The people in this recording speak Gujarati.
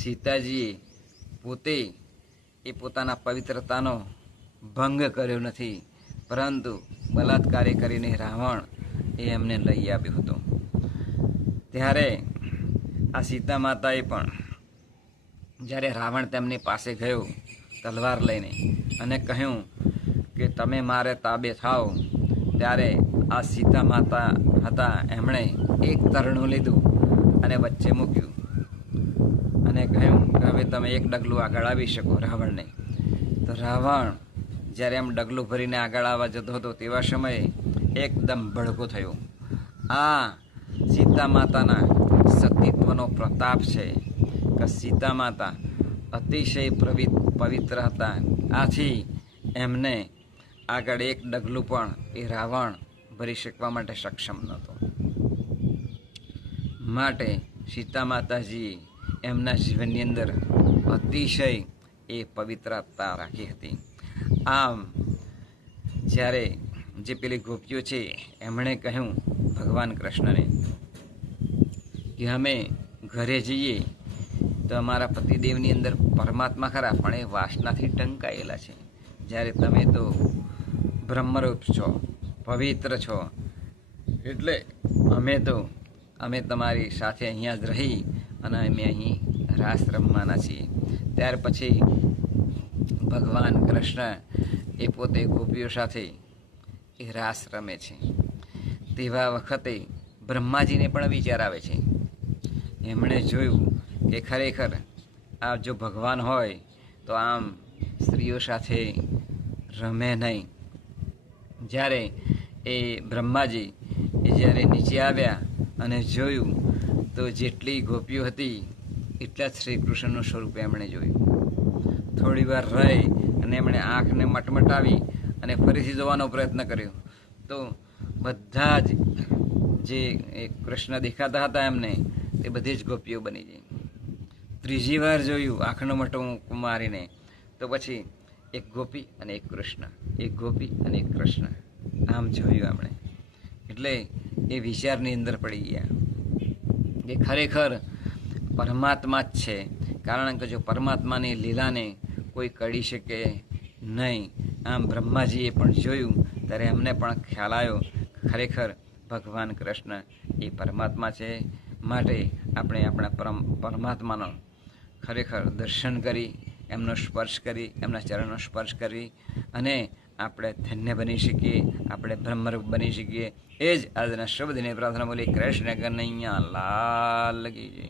સીતાજીએ પોતે એ પોતાના પવિત્રતાનો ભંગ કર્યો નથી, પરંતુ બલાત્કારે કરીને રાવણ એ એમને લઈ આવ્યો હતો. ત્યારે આ સીતા માતાએ પણ જ્યારે રાવણ તેમની પાસે ગયો તલવાર લઈને અને કહ્યું કે તમે મારે તાબે થાઓ, ત્યારે આ સીતા માતા હતા એમણે એક તરણું લીધું અને વચ્ચે મૂક્યું અને કહ્યું કે હવે તમે એક ડગલું આગળ આવી શકો રાવણને. તો રાવણ જ્યારે એમ ડગલું ભરીને આગળ આવવા જતો હતો તેવા સમયે એકદમ ભડકો થયો. આ સીતા માતાના સતીત્વનો પ્રતાપ છે કે સીતા માતા અતિશય પવિત્ર હતા. આથી એમને આગળ એક ડગલું પણ એ રાવણ ભરી શકવા માટે સક્ષમ નહોતો. માટે સીતા માતાજીએ એમના જીવનની અંદર અતિશય એ પવિત્રતા રાખી હતી. આમ જ્યારે જે પેલી ગોપીઓ છે એમણે કહ્યું ભગવાન કૃષ્ણને કે અમે ઘરે જઈએ તો અમારા પતિદેવની અંદર પરમાત્મા ખરા, પણ એ વાસનાથી ટંકાયેલા છે. જ્યારે તમે તો બ્રહ્મરૂપ છો, પવિત્ર છો, એટલે અમે તમારી સાથે અહીંયા જ રહી અને અમે અહીં રાસ રમવાના છીએ. ત્યાર પછી ભગવાન કૃષ્ણ એ પોતે ગોપીઓ સાથે એ રાસ રમે છે. તેવા વખતે બ્રહ્માજીને પણ વિચાર આવે છે. એમણે જોયું કે ખરેખર આ જો ભગવાન હોય તો આમ સ્ત્રીઓ સાથે રમે નહીં. જ્યારે એ બ્રહ્માજી જ્યારે નીચે આવ્યા અને જોયું તો જેટલી ગોપીઓ હતી એટલા જ શ્રી કૃષ્ણનું સ્વરૂપ એમણે જોયું. થોડી વાર રહી અને એમણે આંખને મટમટાવી અને ફરીથી જોવાનો પ્રયત્ન કર્યો તો બધા જ જે કૃષ્ણ દેખાતા હતા એમને તે બધી જ ગોપીઓ બની ગઈ. ત્રીજી વાર જોયું આંખનો મટો મારીને તો પછી એક ગોપી અને એક કૃષ્ણ, એક ગોપી અને એક કૃષ્ણ, આમ જોયું એમણે. એટલે એ વિચારની અંદર પડી ગયા કે ખરેખર પરમાત્મા જ છે. કારણ કે જો પરમાત્માની લીલાને કોઈ કરી શકે નહીં. આમ બ્રહ્માજીએ પણ જોયું ત્યારે એમને પણ ખ્યાલ આવ્યો ખરેખર ભગવાન કૃષ્ણ એ પરમાત્મા છે. માટે આપણે આપણા પરમાત્માનો ખરેખર દર્શન કરી, એમનો સ્પર્શ કરી, એમના ચરણનો સ્પર્શ કરી અને આપણે ધન્ય બની શકીએ, આપણે બ્રહ્મરૂપ બની શકીએ. એ જ આજના શુભ દિને પ્રાર્થના બોલી કૃષ્ણ કનૈયા લાલ કી જય.